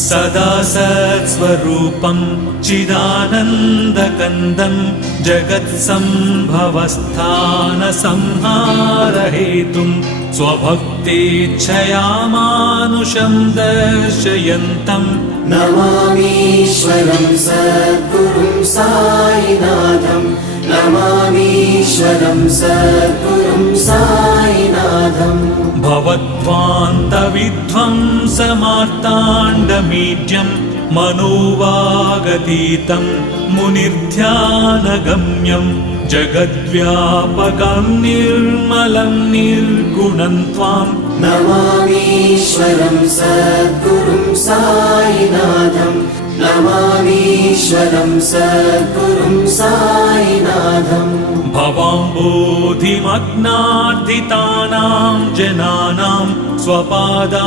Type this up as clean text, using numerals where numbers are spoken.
सदा सत्स्वरूपं चिदानन्दकन्दं जगत्सम्भवस्थानसंहारहेतुं स्वभक्तेच्छया मानुषं दर्शयन्तं नमामीश्वरं सद्गुरुं साईनाथं नमामीश्वरं सद्गुरुं साईनाथं भवद्वान्तविध्वंसमार्ताण्डमीड्यं मनोवागतीतं मुनिर्ध्यानगम्यं जगद्व्यापकं निर्मलं निर्गुणं त्वां नमामीश्वरं सद्गुरुं साईनाथं नमामीश्वरं सद्गुरुं साईनाथं भवाम्बोधिमग्नार्दितानां जनानां स्वपादाश्रितानां